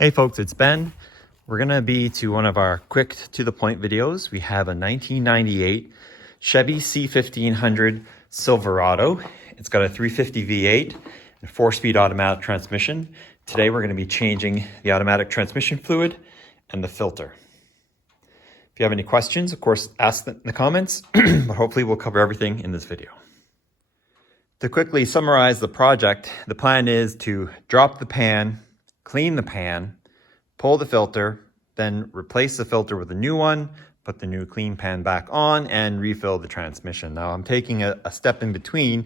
Hey folks, it's Ben. We're gonna be to one of our quick to the point videos. We have a 1998 Chevy C1500 Silverado. It's got a 350 V8 and 4-speed automatic transmission. Today we're gonna be changing the automatic transmission fluid and the filter. If you have any questions, of course, ask them in the comments, but hopefully we'll cover everything in this video. To quickly summarize the project, the plan is to drop the pan, clean the pan, pull the filter, then replace the filter with a new one, put the new clean pan back on, and refill the transmission. Now I'm taking a step in between.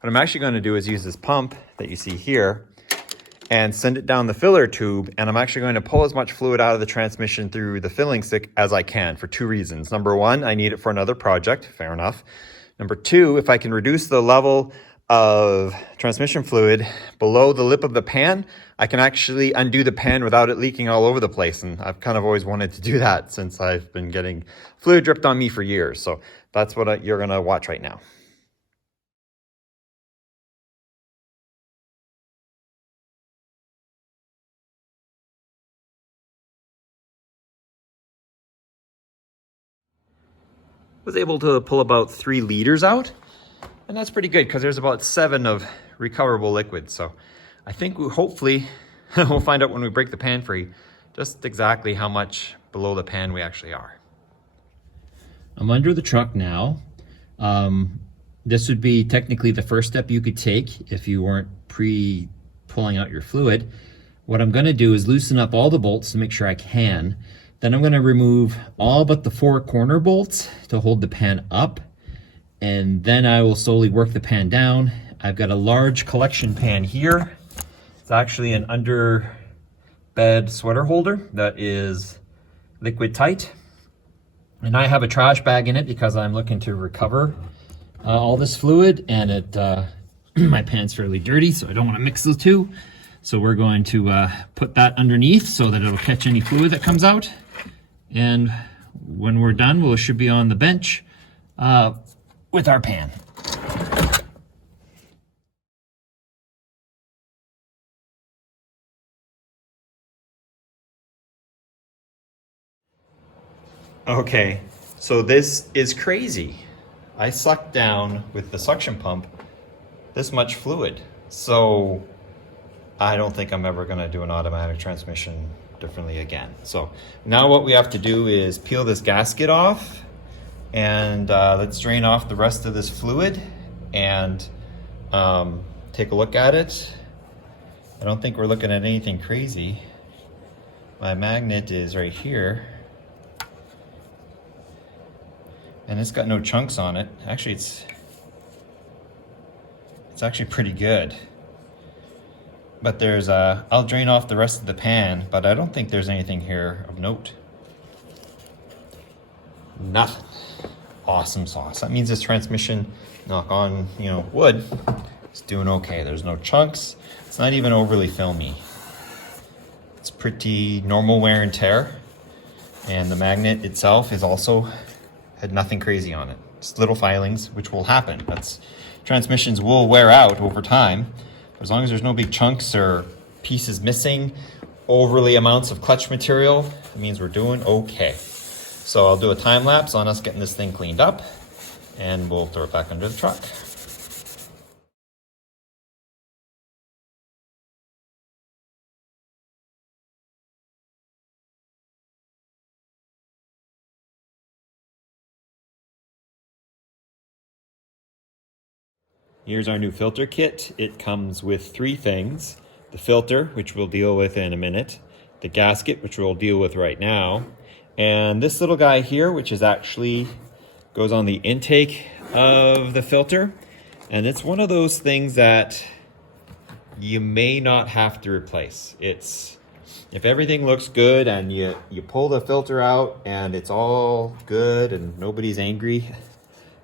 What I'm actually going to do is use this pump that you see here and send it down the filler tube, and I'm actually going to pull as much fluid out of the transmission through the filling stick as I can for two reasons. Number one, I need it for another project, fair enough. Number two, if I can reduce the level of transmission fluid below the lip of the pan, I can actually undo the pan without it leaking all over the place. And I've kind of always wanted to do that since I've been getting fluid dripped on me for years. So that's what you're gonna watch right now. Was able to pull about 3 liters out. And that's pretty good because there's about 7 of recoverable liquid. So I think hopefully we'll find out when we break the pan free just exactly how much below the pan we actually are. I'm under the truck now. This would be technically the first step you could take if you weren't pulling out your fluid. What I'm gonna do is loosen up all the bolts to make sure I can. Then I'm gonna remove all but the 4 corner bolts to hold the pan up. And then I will slowly work the pan down. I've got a large collection pan here. It's actually an under bed sweater holder that is liquid tight. And I have a trash bag in it because I'm looking to recover all this fluid, and my pan's fairly dirty, so I don't want to mix the two. So we're going to put that underneath so that it'll catch any fluid that comes out. And when we're done, we should be on the bench with our pan. Okay, so this is crazy. I sucked down with the suction pump this much fluid. So I don't think I'm ever gonna do an automatic transmission differently again. So now what we have to do is peel this gasket off, and let's drain off the rest of this fluid and take a look at it. I don't think we're looking at anything crazy. My magnet is right here, and it's got no chunks on it. Actually, it's actually pretty good. But there's I'll drain off the rest of the pan, but I don't think there's anything here of note. Nothing. Awesome sauce. That means this transmission, knock on, wood, it's doing okay. There's no chunks. It's not even overly filmy. It's pretty normal wear and tear. And the magnet itself is also had nothing crazy on it. Just little filings, which will happen. Transmissions will wear out over time. As long as there's no big chunks or pieces missing, overly amounts of clutch material, it means we're doing okay. So I'll do a time lapse on us getting this thing cleaned up, and we'll throw it back under the truck. Here's our new filter kit. It comes with 3 things: the filter, which we'll deal with in a minute, the gasket, which we'll deal with right now, and this little guy here, which is actually goes on the intake of the filter. And it's one of those things that you may not have to replace. If everything looks good and you pull the filter out and it's all good and nobody's angry,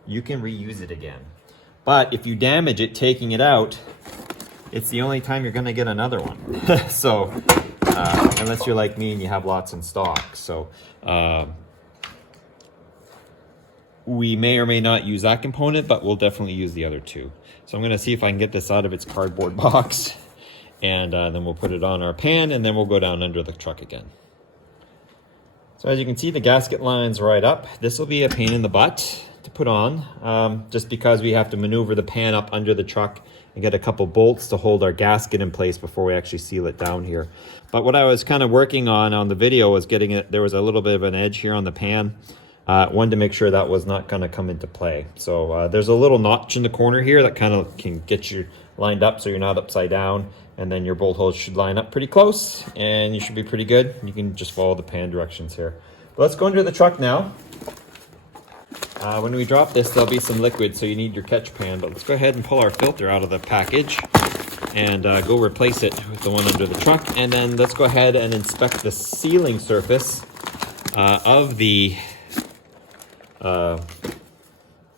you can reuse it again. But if you damage it taking it out, it's the only time you're gonna get another one. So, unless you're like me and you have lots in stock. So, we may or may not use that component, but we'll definitely use the other 2. So I'm gonna see if I can get this out of its cardboard box and then we'll put it on our pan, and then we'll go down under the truck again. So as you can see, the gasket line's right up. This will be a pain in the butt to put on, just because we have to maneuver the pan up under the truck and get a couple bolts to hold our gasket in place before we actually seal it down here. But what I was kind of working on the video was getting it, there was a little bit of an edge here on the pan. Wanted to make sure that was not going to come into play. So there's a little notch in the corner here that kind of can get you lined up so you're not upside down, and then your bolt holes should line up pretty close and you should be pretty good. You can just follow the pan directions here. But let's go into the truck now. When we drop this, there'll be some liquid, so you need your catch pan. But let's go ahead and pull our filter out of the package and go replace it with the one under the truck. And then let's go ahead and inspect the sealing surface of the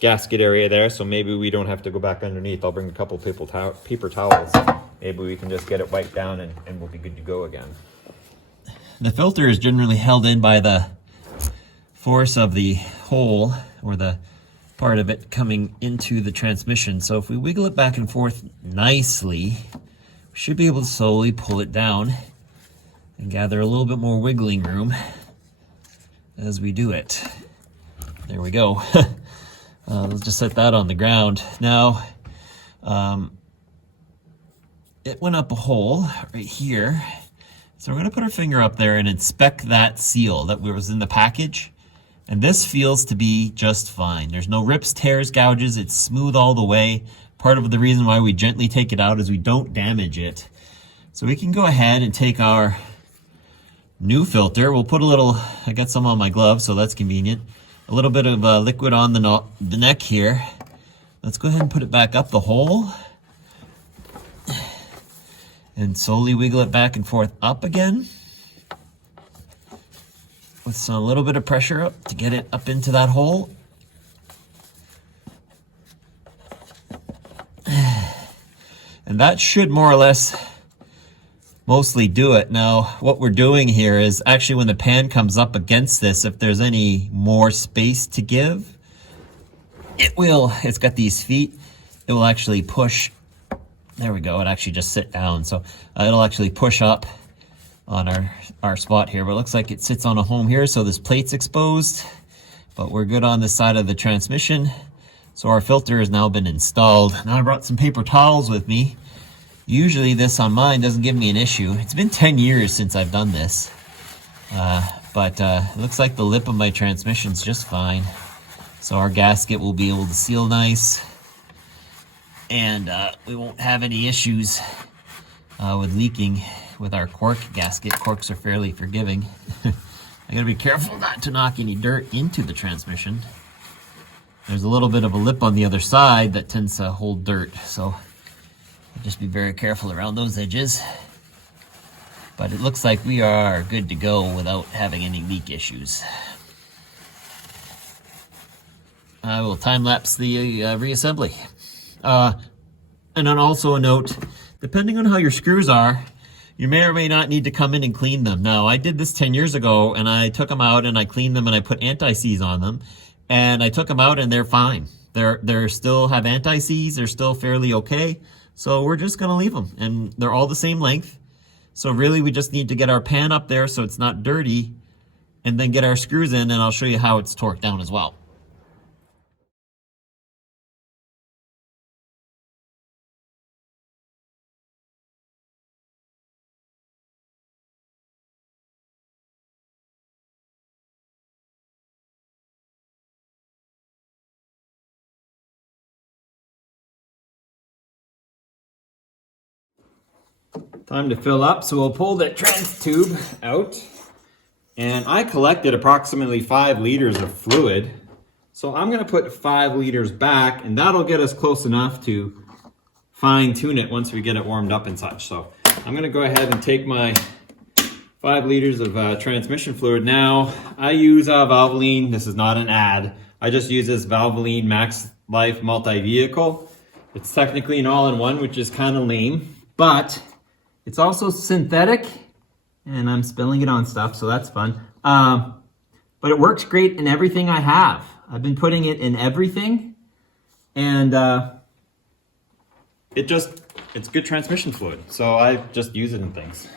gasket area there, so maybe we don't have to go back underneath. I'll bring a couple paper towels. Maybe we can just get it wiped down and we'll be good to go again. The filter is generally held in by the force of the hole, or the part of it coming into the transmission. So if we wiggle it back and forth nicely, we should be able to slowly pull it down and gather a little bit more wiggling room as we do it. There we go. Let's just set that on the ground. Now, it went up a hole right here. So we're gonna put our finger up there and inspect that seal that was in the package. And this feels to be just fine. There's no rips, tears, gouges. It's smooth all the way. Part of the reason why we gently take it out is we don't damage it. So we can go ahead and take our new filter. We'll put a little, I got some on my glove, so that's convenient. A little bit of liquid on the neck here. Let's go ahead and put it back up the hole. And slowly wiggle it back and forth up again. With a little bit of pressure up to get it up into that hole. And that should more or less mostly do it. Now, what we're doing here is actually when the pan comes up against this, if there's any more space to give, it's got these feet, it will actually push. There we go, it actually just sit down. So it'll actually push up on our spot here, but it looks like it sits on a home here, so this plate's exposed, but we're good on this side of the transmission. So our filter has now been installed. Now I brought some paper towels with me. Usually this on mine doesn't give me an issue. It's been 10 years since I've done this, but it looks like the lip of my transmission's just fine. So our gasket will be able to seal nice, and we won't have any issues with leaking with our cork gasket. Corks are fairly forgiving. I gotta be careful not to knock any dirt into the transmission. There's a little bit of a lip on the other side that tends to hold dirt, so just be very careful around those edges. But it looks like we are good to go without having any leak issues. I will time-lapse the reassembly. And then also a note, depending on how your screws are, you may or may not need to come in and clean them. Now, I did this 10 years ago, and I took them out and I cleaned them and I put anti-seize on them, and I took them out and they're fine. They're still have anti-seize, they're still fairly okay. So we're just gonna leave them, and they're all the same length. So really we just need to get our pan up there so it's not dirty, and then get our screws in, and I'll show you how it's torqued down as well. Time to fill up, so we'll pull the trans tube out. And I collected approximately 5 liters of fluid. So I'm gonna put 5 liters back, and that'll get us close enough to fine tune it once we get it warmed up and such. So I'm gonna go ahead and take my 5 liters of transmission fluid. Now, I use Valvoline. This is not an ad. I just use this Valvoline Max Life multi-vehicle. It's technically an all-in-one, which is kind of lame, but it's also synthetic, and I'm spilling it on stuff, so that's fun. But it works great in everything I have. I've been putting it in everything, and it's it's good transmission fluid. So I just use it in things.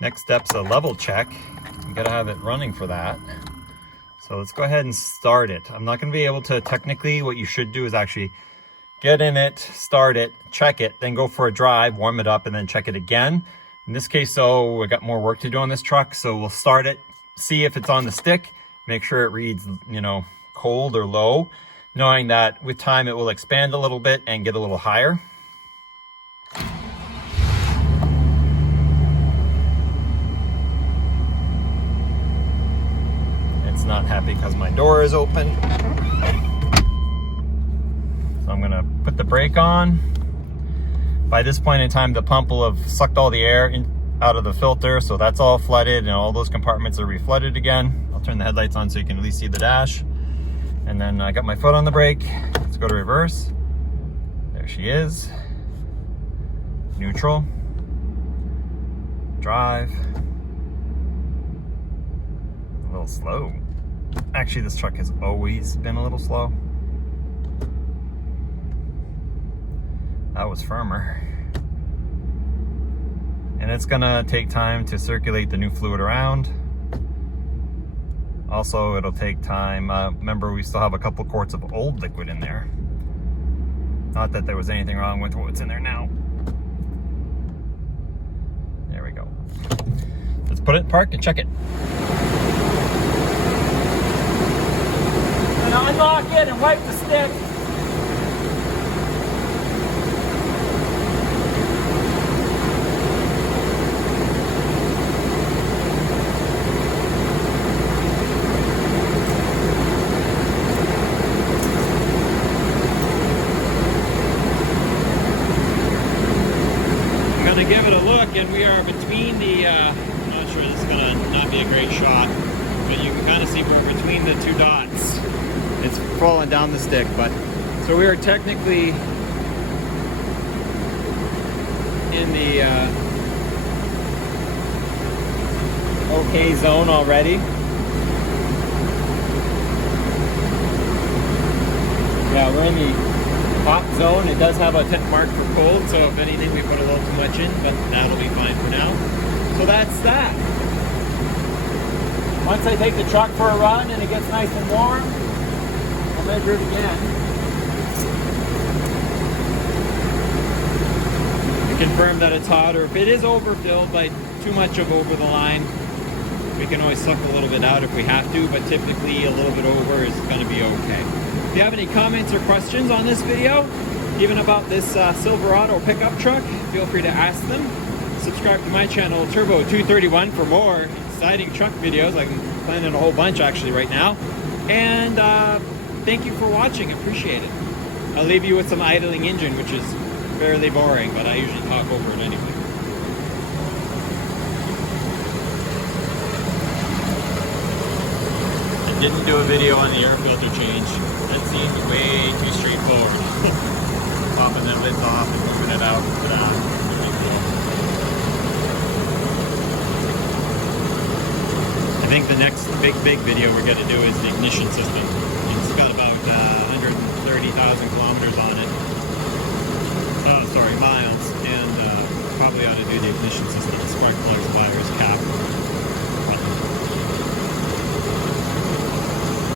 Next step's a level check. You gotta have it running for that. So let's go ahead and start it. I'm not gonna be able to, technically what you should do is actually get in it, start it, check it, then go for a drive, warm it up, and then check it again. In this case, so I got more work to do on this truck, so we'll start it, see if it's on the stick, make sure it reads, you know, cold or low, knowing that with time it will expand a little bit and get a little higher. It's not happy because my door is open. So I'm gonna put the brake on. By this point in time, the pump will have sucked all the air out of the filter, so that's all flooded and all those compartments are reflooded again. I'll turn the headlights on so you can at least see the dash. And then I got my foot on the brake. Let's go to reverse. There she is. Neutral. Drive. A little slow. Actually, this truck has always been a little slow. That was firmer. And it's gonna take time to circulate the new fluid around. Also, it'll take time. Remember, we still have a couple quarts of old liquid in there. Not that there was anything wrong with what's in there now. There we go. Let's put it in park and check it. And unlock it and wipe the stick. To give it a look, and we are between the I'm not sure this is gonna not be a great shot, but you can kind of see we're between the two dots. It's falling down the stick, but so we are technically in the okay zone already. Yeah, we're in the hot zone. It does have a tip mark for cold, so if anything we put a little too much in, but that'll be fine for now. So that's that. Once I take the truck for a run and it gets nice and warm, I'll measure it again. To confirm that it's hot, or if it is overfilled by too much of over the line, we can always suck a little bit out if we have to, but typically a little bit over is going to be okay. If you have any comments or questions on this video, even about this Silverado pickup truck, feel free to ask them. Subscribe to my channel, Turbo 231, for more exciting truck videos. I'm planning a whole bunch actually right now. And thank you for watching, appreciate it. I'll leave you with some idling engine, which is fairly boring, but I usually talk over it anyway. I didn't do a video on the air filter change. That seems way too straightforward. Popping that lids off and moving it out. I think the next big video we're going to do is the ignition system. It's got about 130,000 kilometers on it. Oh, sorry, miles. And probably ought to do the ignition system, spark plugs, batteries, cap.